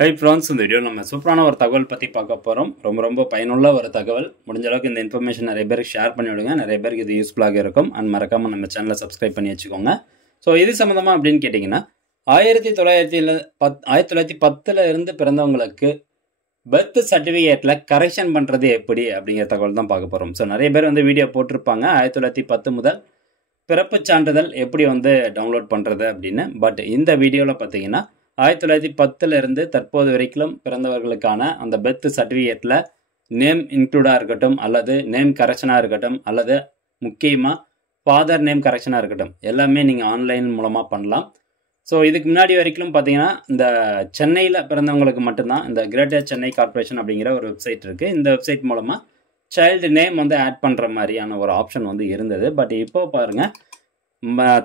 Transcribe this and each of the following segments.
Hi friends, இந்த video நம்ம சூப்பரான ஒரு தகவல் பற்றி பார்க்க போகிறோம். ரொம்ப பயனுள்ள ஒரு தகவல். முடிஞ்ச அளவுக்கு இந்த இன்ஃபர்மேஷன் நிறைய பேருக்கு ஷேர் பண்ணி விடுங்க. நிறைய பேருக்கு இது யூஸ்ஃபுல்லாக இருக்கும். அண்ட் மறக்காமல் நம்ம சேனலை சப்ஸ்கிரைப் பண்ணி வச்சுக்கோங்க. ஸோ இது சம்மந்தமாக அப்படின்னு கேட்டிங்கன்னா 1910 இருந்து பிறந்தவங்களுக்கு பர்த் சர்டிஃபிகேட்டில் கரெக்ஷன் பண்ணுறது எப்படி அப்படிங்கிற தகவல் தான் பார்க்க போகிறோம். ஸோ நிறைய பேர் வந்து வீடியோ போட்டிருப்பாங்க 1910 முதல் பிறப்பு சான்றிதழ் எப்படி வந்து டவுன்லோட் பண்ணுறது அப்படின்னு. பட் இந்த வீடியோவில் பார்த்தீங்கன்னா 1910 இருந்து தற்போது வரைக்கும் பிறந்தவர்களுக்கான அந்த பர்த் சர்டிஃபிகேட்டில் நேம் இன்க்ளூடாக இருக்கட்டும், அல்லது நேம் கரெக்ஷனாக இருக்கட்டும், அல்லது முக்கியமாக ஃபாதர் நேம் கரெக்ஷனாக இருக்கட்டும், எல்லாமே நீங்கள் ஆன்லைன் மூலமாக பண்ணலாம். ஸோ இதுக்கு முன்னாடி வரைக்கும் பார்த்தீங்கன்னா இந்த சென்னையில் பிறந்தவங்களுக்கு மட்டும்தான் இந்த கிரேட்டர் சென்னை கார்ப்பரேஷன் அப்படிங்கிற ஒரு வெப்சைட் இருக்குது. இந்த வெப்சைட் மூலமாக சைல்டு நேம் வந்து ஆட் பண்ணுற மாதிரியான ஒரு ஆப்ஷன் வந்து இருந்தது. பட் இப்போ பாருங்கள்,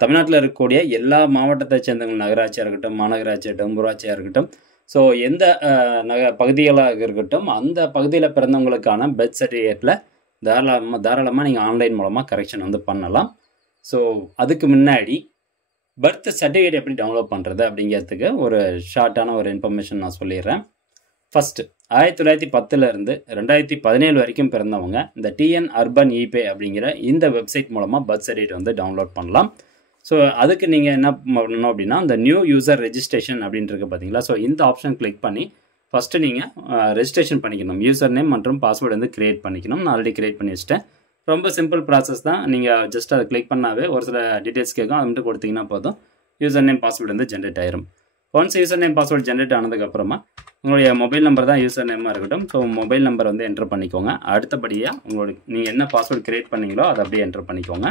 தமிழ்நாட்டில் இருக்கக்கூடிய எல்லா மாவட்டத்தை சேர்ந்தவங்க, நகராட்சியாக இருக்கட்டும், மாநகராட்சியாக இருக்கட்டும், ஊராட்சியாக இருக்கட்டும், ஸோ எந்த பகுதிகளாக இருக்கட்டும், அந்த பகுதியில் பிறந்தவங்களுக்கான பர்த் சர்டிஃபிகேட்டில் தாராளமாக நீங்கள் ஆன்லைன் மூலமாக கரெக்ஷன் வந்து பண்ணலாம். ஸோ அதுக்கு முன்னாடி பர்த் சர்டிஃபிகேட் எப்படி டவுன்லோட் பண்ணுறது அப்படிங்கிறதுக்கு ஒரு ஷார்ட்டான ஒரு இன்ஃபர்மேஷன் நான் சொல்லிடுறேன். ஃபஸ்ட்டு 1910 இருந்து 2017 வரைக்கும் பிறந்தவங்க இந்த டிஎன் அர்பன் இபே அப்படிங்கிற இந்த வெப்சைட் மூலமாக பர்த் சர்டிஃபிகேட் வந்து டவுன்லோட் பண்ணலாம். ஸோ அதுக்கு நீங்கள் என்ன பண்ணணும் அப்படின்னா, இந்த நியூ யூசர் ரெஜிஸ்ட்ரேஷன் அப்படின்றது பார்த்தீங்களா, ஸோ இந்த ஆப்ஷன் கிளிக் பண்ணி ஃபஸ்ட்டு நீங்கள் ரெஜிஸ்ட்ரேஷன் பண்ணிக்கணும். யூசர் நேம் மற்றும் பாஸ்வேர்டு வந்து க்ரியேட் பண்ணிக்கணும். நான் ஆல்ரெடி க்ரியேட் பண்ணி வச்சிட்டேன். ரொம்ப சிம்பிள் ப்ராசஸ் தான். நீங்கள் ஜஸ்ட் அதை கிளிக் பண்ணாவே ஒரு சில டீட்டெயில்ஸ் கேட்கும், அது மட்டும் கொடுத்தீங்கன்னா போதும், யூசர் நேம் பாஸ்வேர்டு வந்து ஜென்ரேட் ஆயிரும். Once user name password generate ஆனதுக்கப்புறமா உங்களுடைய மொபைல் நம்பர் தான் யூசர் நேமாக இருக்கட்டும். ஸோ மொபைல் நம்பர் வந்து என்ட்ரு பண்ணிக்கோங்க. அடுத்தபடியாக நீங்கள் என்ன பாஸ்வேர்டு க்ரியேட் பண்ணீங்களோ அதை அப்படியே என்ட்ரு பண்ணிக்கோங்க.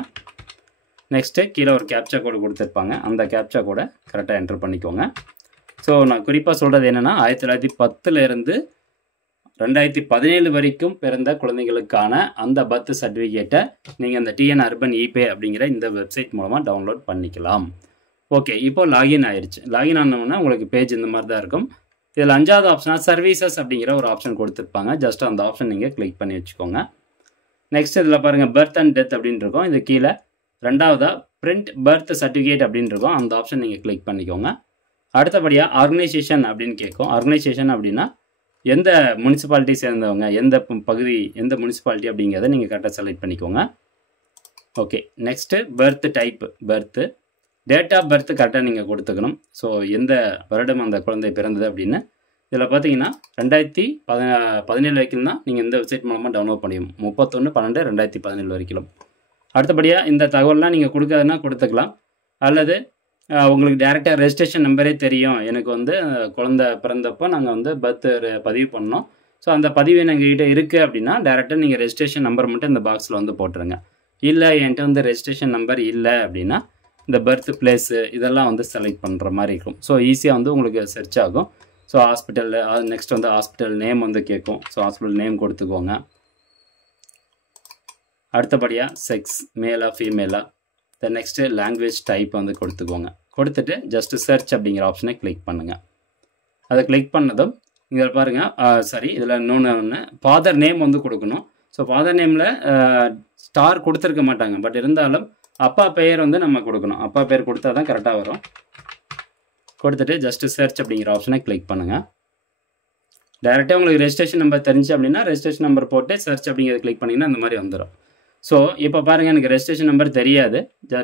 நெக்ஸ்ட்டு கீழே ஒரு கேப்சா கோடு கொடுத்துருப்பாங்க, அந்த கேப்சா கோடை கரெக்டாக என்ட்ரு பண்ணிக்கோங்க. ஸோ நான் குறிப்பாக சொல்கிறது என்னென்னா 1910 இருந்து 2017 வரைக்கும் பிறந்த குழந்தைகளுக்கான அந்த பர்த் சர்டிஃபிகேட்டை நீங்கள் அந்த டிஎன் அர்பன் இபே அப்படிங்கிற இந்த வெப்சைட் மூலமாக டவுன்லோட் பண்ணிக்கலாம். ஓகே, இப்போ லாகின் ஆயிடுச்சு. லாகின் ஆனோன்னா உங்களுக்கு பேஜ் இந்த மாதிரி தான் இருக்கும். இதில் 5வது ஆப்ஷனாக சர்வீசஸ் அப்படிங்கிற ஒரு ஆப்ஷன் கொடுத்துருப்பாங்க. ஜஸ்ட் அந்த ஆப்ஷன் நீங்கள் கிளிக் பண்ணி வச்சுக்கோங்க. நெக்ஸ்ட் இதில் பாருங்கள் பர்த் அண்ட் டெத் அப்படின்னு இருக்கும். இது கீழே 2வதாக பிரிண்ட் பர்த் சர்டிஃபிகேட் அப்படின்னு இருக்கும். அந்த ஆப்ஷன் நீங்கள் கிளிக் பண்ணிக்கோங்க. அடுத்தபடியாக ஆர்கனைசேஷன் அப்படின்னு கேட்கும். ஆர்கனைசேஷன் அப்படின்னா எந்த முனிசிபாலிட்டி சேர்ந்தவங்க, எந்த பகுதி, எந்த முனிசிபாலிட்டி அப்படிங்கிறத நீங்கள் கரெக்டாக செலக்ட் பண்ணிக்கோங்க. Okay, next birth type, birth date of birth கரெக்டாக நீங்கள் கொடுத்துக்கணும். ஸோ எந்த வருடம் அந்த குழந்தை பிறந்தது அப்படின்னு. இதில் பார்த்தீங்கன்னா 2017 வரைக்கும் தான் நீங்கள் இந்த வெப்சைட் மூலமாக டவுன்லோட் பண்ணியும். 31/12/2017 வரைக்கும். அடுத்தபடியாக இந்த தகவல்லாம் நீங்கள் கொடுக்காதுன்னா கொடுத்துக்கலாம். அல்லது உங்களுக்கு டேரெக்டாக ரெஜிஸ்ட்ரேஷன் நம்பரே தெரியும், எனக்கு வந்து குழந்தை பிறந்தப்போ நாங்கள் வந்து பர்த் பதிவு பண்ணோம், ஸோ அந்த பதிவு எங்ககிட்ட இருக்குது அப்படின்னா டேரெக்டாக நீங்கள் ரெஜிஸ்ட்ரேஷன் நம்பர் மட்டும் இந்த பாக்ஸில் வந்து போட்டுருங்க. இல்லை என்கிட்ட வந்து ரெஜிஸ்ட்ரேஷன் நம்பர் இல்லை அப்படின்னா இந்த பர்த் பிளேஸு இதெல்லாம் வந்து செலக்ட் பண்ணுற மாதிரி இருக்கும். ஸோ ஈஸியாக வந்து உங்களுக்கு சர்ச் ஆகும். ஸோ ஹாஸ்பிட்டல், நெக்ஸ்ட் வந்து ஹாஸ்பிட்டல் நேம் வந்து கேட்கும். ஸோ ஹாஸ்பிட்டல் நேம் கொடுத்துக்கோங்க. அடுத்தபடியாக செக்ஸ், மேலா ஃபீமேலா, தென் நெக்ஸ்ட்டு லாங்குவேஜ் டைப் வந்து கொடுத்துக்கோங்க. கொடுத்துட்டு ஜஸ்ட் சர்ச் அப்படிங்கிற ஆப்ஷனை கிளிக் பண்ணுங்கள். அதை கிளிக் பண்ணதும் இதில் பாருங்கள், இதில் இன்னொன்று ஃபாதர் நேம் வந்து கொடுக்கணும். ஸோ ஃபாதர் நேமில் ஸ்டார் கொடுத்துருக்க மாட்டாங்க. பட் இருந்தாலும் அப்பா பெயர் வந்து நம்ம கொடுக்கணும். அப்பா பெயர் கொடுத்தா தான் கரெக்டாக வரும். கொடுத்துட்டு ஜஸ்ட் சர்ச் அப்படிங்கிற ஆப்ஷனை கிளிக் பண்ணுங்கள். டேரெக்டாக உங்களுக்கு ரெஜிஸ்ட்ரேஷன் நம்பர் தெரிஞ்சு அப்படின்னா ரெஜிஸ்ட்ரேஷன் நம்பர் போட்டு சர்ச் அப்படிங்கிறத கிளிக் பண்ணிங்கன்னா அந்த மாதிரி வந்துடும். ஸோ இப்போ பாருங்கள், எனக்கு ரெஜிஸ்ட்ரேஷன் நம்பர் தெரியாது,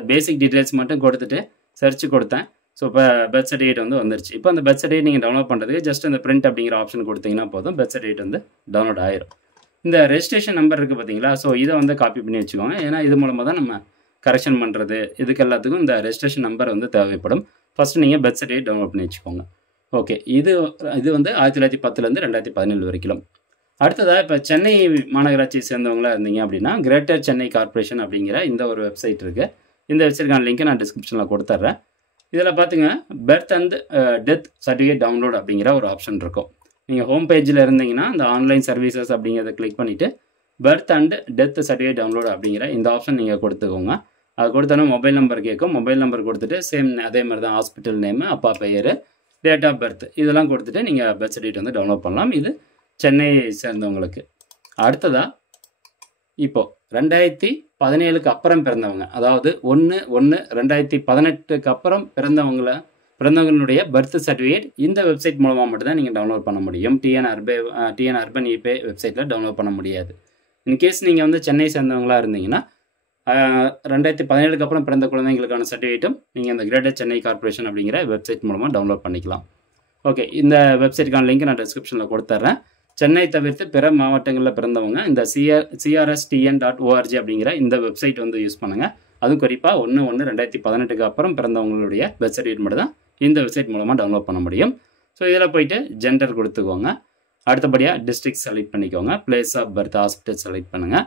பேசிக் டீட்டெயில்ஸ் மட்டும் கொடுத்துட்டு சர்ச் கொடுத்தேன். ஸோ இப்போ பர்த் சர்டிஃபிகேட் வந்து வந்துருச்சு. இப்போ அந்த பர்த் சர்டிஃபிகேட் நீங்கள் டவுன்லோட் பண்ணுறதுக்கு ஜஸ்ட் அந்த பிரிண்ட் அப்படிங்கிற ஆப்ஷன் கொடுத்தீங்கன்னா போதும், பர்த் சர்டிஃபிகேட் வந்து டவுன்லோட் ஆயிரும். இந்த ரெஜிஸ்ட்ரேஷன் நம்பர் இருக்குது பார்த்தீங்களா, ஸோ இதை வந்து காப்பி பண்ணி வச்சுக்கோங்க. ஏன்னா இது மூலமாக தான் நம்ம கரெக்ஷன் பண்ணுறது, இதுக்கு எல்லாத்துக்கும் இந்த ரெஜிஸ்ட்ரேஷன் நம்பர் வந்து தேவைப்படும். ஃபஸ்ட்டு நீங்கள் பர்த் சர்டிஃபிகேட் டவுன்லோட் பண்ணி வச்சுக்கோங்க. ஓகே, இது வந்து 1910 2017 வரைக்கும். அடுத்ததாக இப்போ சென்னை மாநகராட்சியை சேர்ந்தவங்களாக இருந்தீங்க அப்படின்னா கிரேட்டர் சென்னை கார்ப்பரேஷன் அப்படிங்கிற இந்த ஒரு வெப்சைட் இருக்குது. இந்த வெப்சைட்டுக்கான லிங்க்கை நான் டிஸ்கிரிப்ஷனில் கொடுத்துட்றேன். இதில் பார்த்துங்க, birth and death certificate download அப்படிங்கிற ஒரு ஆப்ஷன் இருக்கும். நீங்கள் ஹோம் பேஜில் இருந்தீங்கன்னா இந்த ஆன்லைன் சர்வீசஸ் அப்படிங்கிறத கிளிக் பண்ணிவிட்டு birth and death certificate download அப்படிங்கிற இந்த ஆப்ஷன் நீங்கள் கொடுத்துக்கோங்க. அது கொடுத்தோன்னா மொபைல் நம்பர் கேட்கும். மொபைல் நம்பர் கொடுத்துட்டு சேம் அதே மாதிரி தான் ஹாஸ்பிட்டல் நேமு, அப்பா பெயர், டேட் ஆஃப் பர்த் இதெல்லாம் கொடுத்துட்டு நீங்கள் பர்த் சர்டிஃபிகேட் வந்து டவுன்லோட் பண்ணலாம். இது சென்னையை சேர்ந்தவங்களுக்கு. அடுத்ததாக இப்போது 2017க்கு அப்புறம் பிறந்தவங்க, அதாவது 1/1/2018க்கு அப்புறம் பிறந்தவங்கள பிறந்தவங்களுடைய பர்த் சர்டிஃபிகேட் இந்த வெப்சைட் மூலமாக மட்டும் தான் நீங்கள் டவுன்லோட் பண்ண முடியும். டிஎன் அர்பன் இபே வெப்சைட்டில் டவுன்லோட் பண்ண முடியாது. இன்கேஸ் நீங்கள் வந்து சென்னை சேர்ந்தவங்களாக இருந்தீங்கன்னா 2017க்கு அப்புறம் பிறந்த குழந்தைங்களுக்கான சர்டிஃபிகேட்டும் நீங்கள் இந்த கிரேட்டர் சென்னை கார்பரேஷன் அப்படிங்கிற வெப்சைட் மூலமாக டவுன்லோட் பண்ணிக்கலாம். ஓகே, இந்த வெப்சைட்டுக்கான லிங்க் நான் டிஸ்கிரிப்ஷனில் கொடுத்துட்றேன். சென்னை தவிர்த்து பிற மாவட்டங்களில் பிறந்தவங்க இந்த crstn.org அப்படிங்கிற இந்த வெப்சைட் வந்து யூஸ் பண்ணுங்கள். அதுவும் குறிப்பாக 1/1/2018க்கு அப்புறம் பிறந்தவங்களுடைய பர்த் சர்டிஃபிகேட் மட்டும் தான் இந்த வெப்சைட் மூலமாக டவுன்லோட் பண்ண முடியும். ஸோ இதில் போய்ட்டு ஜெண்டர் கொடுத்துக்கோங்க. அடுத்தபடியாக டிஸ்ட்ரிக்ட் செலக்ட் பண்ணிக்கோங்க. Place of birth hospital select பண்ணுங்கள்.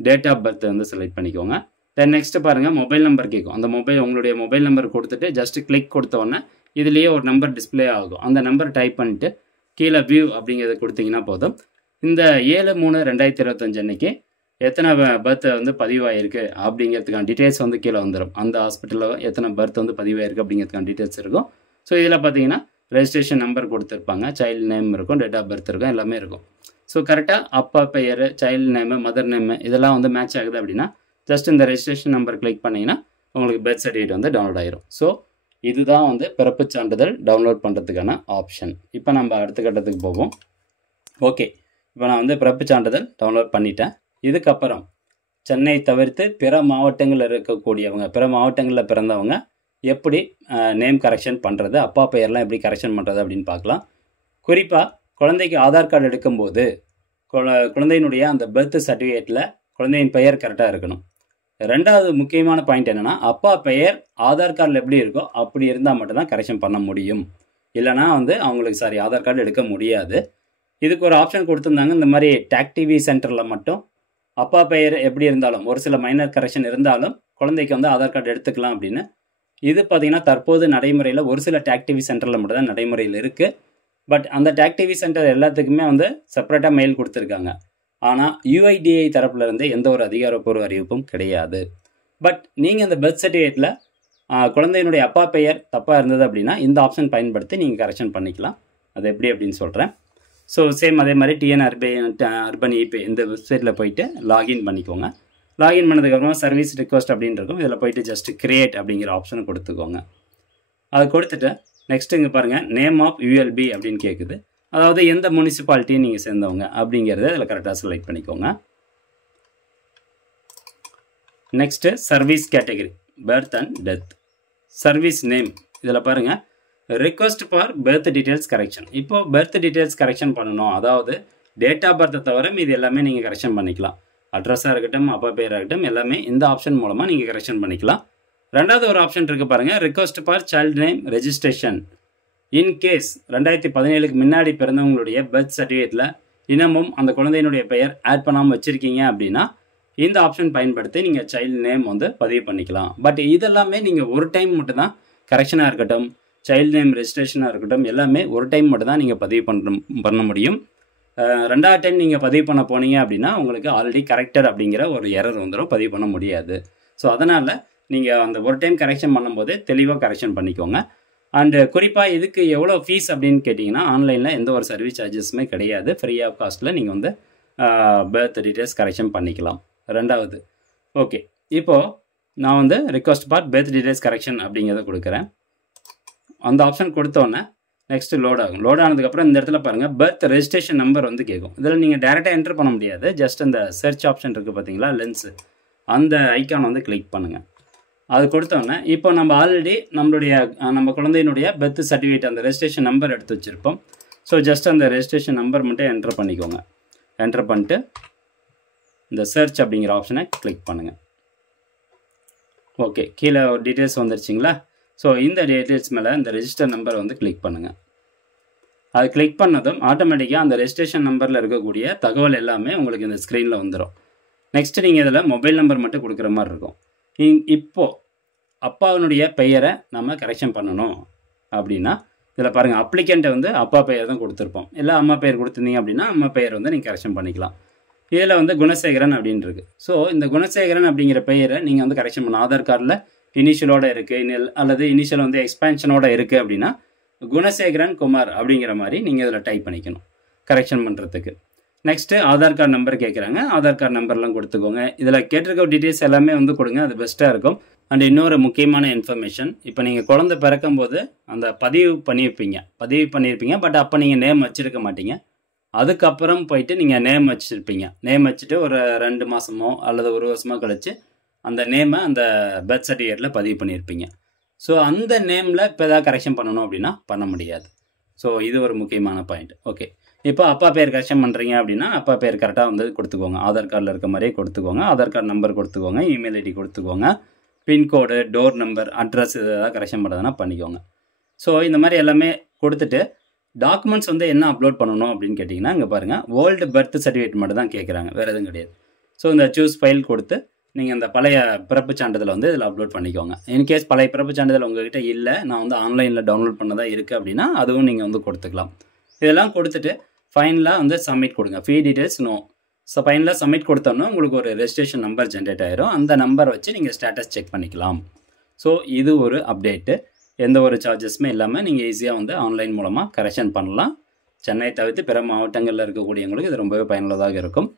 டேட் ஆஃப் பர்த் வந்து செலக்ட் பண்ணிக்கோங்க. தென் நெக்ஸ்ட் பாருங்கள், மொபைல் நம்பர் கேட்கும். அந்த உங்களுடைய மொபைல் நம்பர் கொடுத்துட்டு ஜஸ்ட் கிளிக் கொடுத்தோன்னே இதுலேயே ஒரு நம்பர் டிஸ்பிளே ஆகும். அந்த நம்பர் டைப் பண்ணிட்டு கீழே வியூ அப்படிங்கிறத கொடுத்தீங்கன்னா போதும். இந்த 7/3/2025 அன்னைக்கு எத்தனை பர்த் வந்து பதிவாயிருக்கு அப்படிங்கிறதுக்கான டீட்டெயில்ஸ் வந்து கீழே வந்துடும். அந்த ஹாஸ்பிட்டலில் எத்தனை பர்த் வந்து பதிவாயிருக்கு அப்படிங்கிறதுக்கான டீட்டெயில்ஸ் இருக்கும். ஸோ இதில் பார்த்தீங்கன்னா ரெஜிஸ்ட்ரேஷன் நம்பர் கொடுத்துருப்பாங்க, சைல்டு நேம் இருக்கும், டேட் ஆஃப் பர்த் இருக்கும், எல்லாமே இருக்கும். ஸோ கரெக்டாக அப்பா பெயர், சைல்டு நேமு, மதர் நேமு இதெல்லாம் வந்து மேட்ச் ஆகுது அப்படின்னா ஜஸ்ட் இந்த ரெஜிஸ்ட்ரேஷன் நம்பர் கிளிக் பண்ணிங்கன்னா உங்களுக்கு பர்த் சர்டிஃபிகேட் வந்து டவுன்லோட் ஆயிரும். ஸோ இதுதான் வந்து பிறப்புச் சான்றிதழ் டவுன்லோட் பண்ணுறதுக்கான ஆப்ஷன். இப்போ நம்ம அடுத்த கட்டத்துக்கு போவோம். ஓகே, இப்போ நான் வந்து பிறப்புச் சான்றிதழ் டவுன்லோட் பண்ணிட்டேன். இதுக்கப்புறம் சென்னை தவிர்த்து பிற மாவட்டங்களில் இருக்கக்கூடியவங்க, பிற மாவட்டங்களில் பிறந்தவங்க எப்படி நேம் கரெக்ஷன் பண்ணுறது, அப்பா பெயர்லாம் எப்படி கரெக்ஷன் பண்ணுறது அப்படின்னு பார்க்கலாம். குறிப்பாக குழந்தைக்கு ஆதார் கார்டு எடுக்கும்போது குழந்தையினுடைய அந்த பர்த் சர்டிஃபிகேட்டில் குழந்தையின் பெயர் கரெக்டாக இருக்கணும். ரெண்டாவது முக்கியமான பாயிண்ட் என்னென்னா, அப்பா பெயர் ஆதார் கார்டில் எப்படி இருக்கோ அப்படி இருந்தால் மட்டும்தான் கரெக்ஷன் பண்ண முடியும். இல்லைனா வந்து அவங்களுக்கு ஆதார் கார்டு எடுக்க முடியாது. இதுக்கு ஒரு ஆப்ஷன் கொடுத்துருந்தாங்க. இந்த மாதிரி டாக் டிவி சென்டரில் மட்டும் அப்பா பெயர் எப்படி இருந்தாலும் ஒரு சில மைனர் கரெக்ஷன் இருந்தாலும் குழந்தைக்கு வந்து ஆதார் கார்டு எடுத்துக்கலாம் அப்படின்னு. இது பார்த்திங்கன்னா தற்போது நடைமுறையில் ஒரு சில டாக் டிவி சென்டரில் மட்டும் தான் நடைமுறையில் இருக்குது. பட் அந்த டாக் டிவி சென்டர் எல்லாத்துக்குமே வந்து செப்பரேட்டாக மெயில் கொடுத்துருக்காங்க. ஆனால் UIDAI தரப்புலேருந்து எந்த ஒரு அதிகாரப்பூர்வ அறிவிப்பும் கிடையாது. பட் நீங்கள் இந்த பர்த் சர்டிஃபிகேட்டில் குழந்தையினுடைய அப்பா பெயர் தப்பாக இருந்தது அப்படின்னா இந்த ஆப்ஷன் பயன்படுத்தி நீங்கள் கரெக்ஷன் பண்ணிக்கலாம். அது எப்படி அப்படின்னு சொல்கிறேன். ஸோ சேம் அதே மாதிரி டிஎன் அர்பன் இபே இந்த வெப்சைட்டில் போயிட்டு லாகின் பண்ணிக்கோங்க. லாகின் பண்ணதுக்கப்புறமா சர்வீஸ் ரிக்வஸ்ட் அப்படின்னு இருக்கும். இதில் போயிட்டு ஜஸ்ட் கிரியேட் அப்படிங்கிற ஆப்ஷனை கொடுத்துக்கோங்க. அது கொடுத்துட்டு நெக்ஸ்ட் இங்கே பாருங்கள், நேம் ஆஃப் ULB அப்படின்னு கேட்குது. அதாவது எந்த முனிசிபாலிட்டி நீங்கள் சேர்ந்தவங்க அப்படிங்கிறத இதில் கரெக்டாக செலக்ட் பண்ணிக்கோங்க. Next service category, birth and death. Service name இதில் பாருங்கள், request for birth details correction. இப்போது பர்த் டீட்டெயில்ஸ் கரெக்ஷன் பண்ணணும். அதாவது டேட் ஆஃப் பர்த்தை தவிர இது எல்லாமே நீங்கள் கரெக்ஷன் பண்ணிக்கலாம். அட்ரஸாக இருக்கட்டும், அப்பா பேராக இருக்கட்டும், எல்லாமே இந்த ஆப்ஷன் மூலமாக நீங்கள் கரெக்ஷன் பண்ணிக்கலாம். ரெண்டாவது ஒரு ஆப்ஷன் இருக்குது பாருங்கள், request for child name registration. In case 2017க்கு முன்னாடி பிறந்தவங்களுடைய பர்த் சர்டிஃபிகேட்டில் இன்னமும் அந்த குழந்தையினுடைய பெயர் ஆட் பண்ணாமல் வச்சுருக்கீங்க அப்படின்னா இந்த ஆப்ஷன் பயன்படுத்தி நீங்கள் சைல்டு நேம் வந்து பதிவு பண்ணிக்கலாம். பட் இதெல்லாமே நீங்கள் ஒரு டைம் மட்டும்தான் கரெக்ஷனாக இருக்கட்டும், சைல்டு நேம் ரெஜிஸ்ட்ரேஷனாக இருக்கட்டும், எல்லாமே ஒரு டைம் மட்டும்தான் நீங்கள் பதிவு பண்ண முடியும். ரெண்டாவது டைம் நீங்கள் பதிவு பண்ண போனீங்க அப்படின்னா உங்களுக்கு ஆல்ரெடி கரெக்டட் அப்படிங்கிற ஒரு எரர் வந்துடும், பதிவு பண்ண முடியாது. ஸோ அதனால் நீங்கள் அந்த ஒரு டைம் கரெக்ஷன் பண்ணும்போது தெளிவாக கரெக்ஷன் பண்ணிக்கோங்க. அண்டு குறிப்பாக இதுக்கு எவ்வளோ ஃபீஸ் அப்படின்னு கேட்டிங்கன்னா ஆன்லைனில் எந்த ஒரு சர்வீஸ் சார்ஜஸுமே கிடையாது. ஃப்ரீ ஆஃப் காஸ்ட்டில் நீங்கள் வந்து பர்த் டீட்டெயில்ஸ் கரெக்ஷன் பண்ணிக்கலாம். ரெண்டாவது ஓகே, இப்போது நான் வந்து request for birth details correction அப்படிங்கிறத கொடுக்குறேன். அந்த ஆப்ஷன் கொடுத்தோன்னே நெக்ஸ்ட்டு லோட் ஆகும். லோட் ஆனதுக்கப்புறம் இந்த இடத்துல பாருங்கள் பர்த் ரெஜிஸ்ட்ரேஷன் நம்பர் வந்து கேட்கும். இதில் நீங்கள் டேரெக்டாக என்ட்ரு பண்ண முடியாது. ஜஸ்ட் இந்த சர்ச் ஆப்ஷன் இருக்குது பார்த்தீங்களா, லென்ஸு, அந்த ஐக்கான் வந்து கிளிக் பண்ணுங்கள். அது கொடுத்தோன்னே இப்போ நம்ம ஆல்ரெடி நம்ம குழந்தையினுடைய பர்த் சர்டிஃபிகேட் அந்த ரெஜிஸ்ட்ரேஷன் நம்பர் எடுத்து வச்சுருப்போம். ஸோ ஜஸ்ட் அந்த ரெஜிஸ்ட்ரேஷன் நம்பர் மட்டும் என்ட்ரு பண்ணிக்கோங்க. என்ட்ரு பண்ணிட்டு இந்த சர்ச் அப்படிங்கிற ஆப்ஷனை கிளிக் பண்ணுங்கள். ஓகே, கீழே ஒரு டீட்டெயில்ஸ் வந்துருச்சிங்களா. ஸோ இந்த டீட்டெயில்ஸ் மேலே இந்த ரெஜிஸ்டர் நம்பரை வந்து கிளிக் பண்ணுங்கள். அது கிளிக் பண்ணதும் ஆட்டோமேட்டிக்காக அந்த ரெஜிஸ்ட்ரேஷன் நம்பரில் இருக்கக்கூடிய தகவல் எல்லாமே உங்களுக்கு இந்த ஸ்க்ரீனில் வந்துடும். நெக்ஸ்ட்டு நீங்கள் இதில் மொபைல் நம்பர் மட்டும் கொடுக்குற மாதிரி இருக்கும். இப்போது அப்பாவினுடைய பெயரை நம்ம கரெக்ஷன் பண்ணணும் அப்படின்னா இதில் பாருங்கள், அப்ளிகண்ட்டை வந்து அப்பா பெயர் தான் கொடுத்துருப்போம். இல்லை அம்மா பெயர் கொடுத்துருந்தீங்க அப்படின்னா அம்மா பெயர் வந்து நீங்கள் கரெக்ஷன் பண்ணிக்கலாம். இதில் வந்து குணசேகரன் அப்படின்னு இருக்குது. ஸோ இந்த குணசேகரன் அப்படிங்கிற பெயரை நீங்கள் வந்து கரெக்ஷன் பண்ணணும். ஆதார் கார்டில் இனிஷியலோடு இருக்குது அல்லது இனிஷியல் வந்து எக்ஸ்பேன்ஷனோட இருக்குது அப்படின்னா குணசேகரன் குமார் அப்படிங்கிற மாதிரி நீங்கள் இதில் டைப் பண்ணிக்கணும் கரெக்ஷன் பண்ணுறதுக்கு. நெக்ஸ்ட்டு ஆதார் கார்டு நம்பர் கேட்குறாங்க. ஆதார் கார்டு நம்பர்லாம் கொடுத்துக்கோங்க. இதில் கேட்டிருக்க டீட்டெயில்ஸ் எல்லாமே வந்து கொடுங்க, அது பெஸ்ட்டாக இருக்கும். அண்ட் இன்னொரு முக்கியமான இன்ஃபர்மேஷன், இப்போ நீங்கள் குழந்தை பிறக்கும்போது அந்த பதிவு பண்ணியிருப்பீங்க. பட் அப்போ நீங்கள் நேம் வச்சுருக்க மாட்டீங்க. அதுக்கப்புறம் போயிட்டு நீங்கள் நேம் வச்சுருப்பீங்க. நேம் வச்சுட்டு ஒரு 2 மாதமோ அல்லது 1 வருஷமோ கழிச்சு அந்த நேமை அந்த பர்த் சர்டிஃபிகேட்டில் பதிவு பண்ணியிருப்பீங்க. ஸோ அந்த நேமில் இப்போ எதாவது கரெக்ஷன் பண்ணணும் அப்படின்னா பண்ண முடியாது. ஸோ இது ஒரு முக்கியமான பாயிண்ட். ஓகே, இப்போ அப்பா பேர் கரெக்ஷன் பண்ணுறீங்க அப்படின்னா அப்பா பேர் கரெக்டாக வந்து கொடுத்துக்கோங்க. ஆதார் கார்டில் இருக்க மாதிரியே கொடுத்துக்கோங்க. ஆதார் கார்டு நம்பர் கொடுத்துக்கோங்க, இமெயில் ஐடி கொடுத்துக்கோங்க, பின்கோடு, டோர் நம்பர், அட்ரஸ் இதெல்லாம் கரெக்ஷன் பண்ணுறதுனா பண்ணிக்கோங்க. ஸோ இந்த மாதிரி எல்லாமே கொடுத்துட்டு டாக்குமெண்ட்ஸ் வந்து என்ன அப்லோட் பண்ணணும் அப்படின்னு கேட்டிங்கன்னா, இங்கே பாருங்கள், ஓல்டு பர்த் சர்டிஃபிகேட் மட்டும் தான் கேட்குறாங்க, வேறு எதுவும் கிடையாது. ஸோ இந்த சூஸ் ஃபைல் கொடுத்து நீங்கள் இந்த பழைய பிறப்பு சான்றிதழை வந்து இதில் அப்லோட் பண்ணிக்கோங்க. இன்கேஸ் பழைய பிறப்பு சான்றிதழ் உங்கள்கிட்ட இல்லை, நான் வந்து ஆன்லைனில் டவுன்லோட் பண்ணதாக இருக்குது அப்படின்னா அதுவும் நீங்கள் வந்து கொடுத்துக்கலாம். இதெல்லாம் கொடுத்துட்டு ஃபைனலாக வந்து சப்மிட் கொடுங்க. ஃபீ டீட்டெயில்ஸ் நோ. ஸோ ஃபைனலாக சப்மிட் கொடுத்தோன்னா உங்களுக்கு ஒரு ரெஜிஸ்ட்ரேஷன் நம்பர் ஜென்ரேட் ஆயிரும். அந்த நம்பர் வச்சு நீங்கள் ஸ்டேட்டஸ் செக் பண்ணிக்கலாம். ஸோ இது ஒரு அப்டேட்டு. எந்த ஒரு சார்ஜஸுமே இல்லாமல் நீங்கள் ஈஸியாக வந்து ஆன்லைன் மூலமாக கரெக்ஷன் பண்ணலாம். சென்னை தவிர்த்து பிற மாவட்டங்களில் இருக்கக்கூடியவங்களுக்கு இது ரொம்பவே பயனுள்ளதாக இருக்கும்.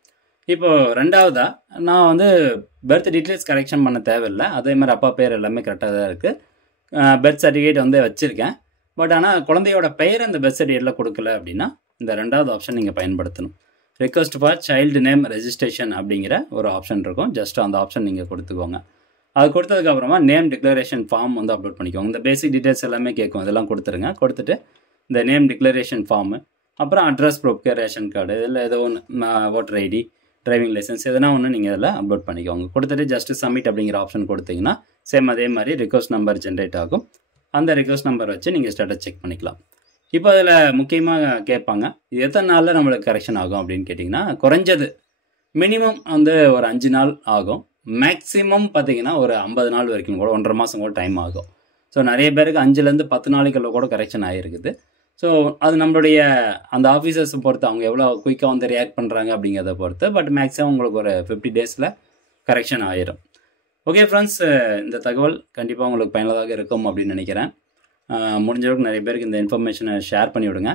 இப்போது ரெண்டாவதாக, நான் வந்து பர்த் டீட்டெயில்ஸ் கரெக்ஷன் பண்ண தேவையில்லை. அதே மாதிரி அப்பா பேர் எல்லாமே கரெக்டாக தான் இருக்குது. பர்த் சர்டிஃபிகேட் வந்து வச்சுருக்கேன். பட் ஆனால் குழந்தையோட பெயர் அந்த பர்த் சர்டிஃபிகேட்டில் கொடுக்கல அப்படின்னா இந்த ரெண்டாவது ஆப்ஷன் நீங்கள் பயன்படுத்தணும். Request for child name registration அப்படிங்கிற ஒரு ஆப்ஷன் இருக்கும். ஜஸ்ட் அந்த ஆப்ஷன் நீங்கள் கொடுத்துக்கோங்க. அது கொடுத்ததுக்கப்புறமா நேம் டிக்ளரேஷன் ஃபார்ம் வந்து அப்லோட் பண்ணிக்கோங்க. இந்த பேசிக் டீட்டெயில்ஸ் எல்லாமே கேட்கும், இதெல்லாம் கொடுத்துருங்க. கொடுத்துட்டு இந்த நேம் டிக்ளரேஷன் ஃபார்மு, அப்புறம் அட்ரஸ் ப்ரூஃப்க்கு ரேஷன் கார்டு, இதில் ஏதோ ஒன்று ஓட்டர் ஐடி, டிரைவிங் லைசன்ஸ் எதனா ஒன்று நீங்கள் இதில் அப்லோட் பண்ணிக்கோங்க. கொடுத்துட்டு ஜஸ்ட் சப்மிட் அப்படிங்கிற ஆப்ஷன் கொடுத்தீங்கன்னா சேம் அதே மாதிரி ரிக்வெஸ்ட் நம்பர் ஜென்ரேட் ஆகும். அந்த ரிக்வெஸ்ட் நம்பர் வச்சு நீங்கள் ஸ்டேட்டஸ் செக் பண்ணிக்கலாம். இப்போ அதில் முக்கியமாக கேட்பாங்க, இது எத்தனை நாளில் நம்மளுக்கு கரெக்ஷன் ஆகும் அப்படின்னு கேட்டிங்கன்னா, குறைஞ்சது மினிமம் வந்து ஒரு 5 நாள் ஆகும். மேக்ஸிமம் பார்த்தீங்கன்னா ஒரு 50 நாள் வரைக்கும் கூட, 1.5 மாதம் கூட டைம் ஆகும். ஸோ நிறைய பேருக்கு 5லேருந்து 10 நாளைக்குள்ள கூட கரெக்ஷன் ஆகிருக்குது. ஸோ அது நம்மளுடைய அந்த ஆஃபீஸர்ஸை பொறுத்து, அவங்க எவ்வளோ குயிக்காக வந்து ரியாக்ட் பண்ணுறாங்க அப்படிங்கிறத பொறுத்து. பட் மேக்ஸிமம் உங்களுக்கு ஒரு 50 டேஸில் கரெக்ஷன் ஆயிரும். ஓகே ஃப்ரெண்ட்ஸ், இந்த தகவல் கண்டிப்பாக உங்களுக்கு பயனுள்ளதாக இருக்கும் அப்படின்னு நினைக்கிறேன். முடிஞ்சளவுக்கு நிறைய பேருக்கு இந்த இன்ஃபர்மேஷனை ஷேர் பண்ணிவிடுங்க.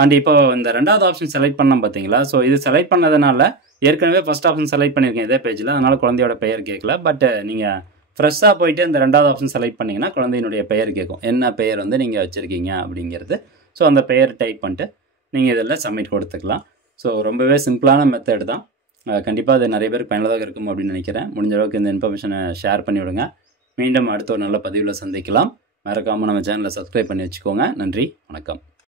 அண்ட் இப்போ இந்த ரெண்டாவது ஆப்ஷன் செலக்ட் பண்ணோம் பார்த்தீங்களா, ஸோ இது செலக்ட் பண்ணதுனால ஏற்கனவே ஃபஸ்ட் ஆப்ஷன் செலக்ட் பண்ணியிருக்கேன் இதே பேஜில், அதனால் குழந்தையோட பெயர் கேட்கல. பட் நீங்கள் ஃப்ரெஷ்ஷாக போயிட்டு இந்த ரெண்டாவது ஆப்ஷன் செலக்ட் பண்ணிங்கன்னா குழந்தையினுடைய பெயர் கேட்கும், என்ன பெயர் வந்து நீங்கள் வச்சுருக்கீங்க அப்படிங்கிறது. ஸோ அந்த பெயர் டைப் பண்ணிட்டு நீங்கள் இதில் சப்மிட் கொடுத்துக்கலாம். ஸோ ரொம்பவே சிம்பிளான மெத்தட் தான். கண்டிப்பாக அது நிறைய பேருக்கு பயனுள்ளதாக இருக்கும் அப்படின்னு நினைக்கிறேன். முடிஞ்ச அளவுக்கு இந்த இன்ஃபர்மேஷனை ஷேர் பண்ணிவிடுங்க. மீண்டும் அடுத்த ஒரு நல்ல பதிவில் சந்திக்கலாம். மறக்காமல் நம்ம சேனலை சப்ஸ்கிரைப் பண்ணி வச்சுக்கோங்க. நன்றி, வணக்கம்.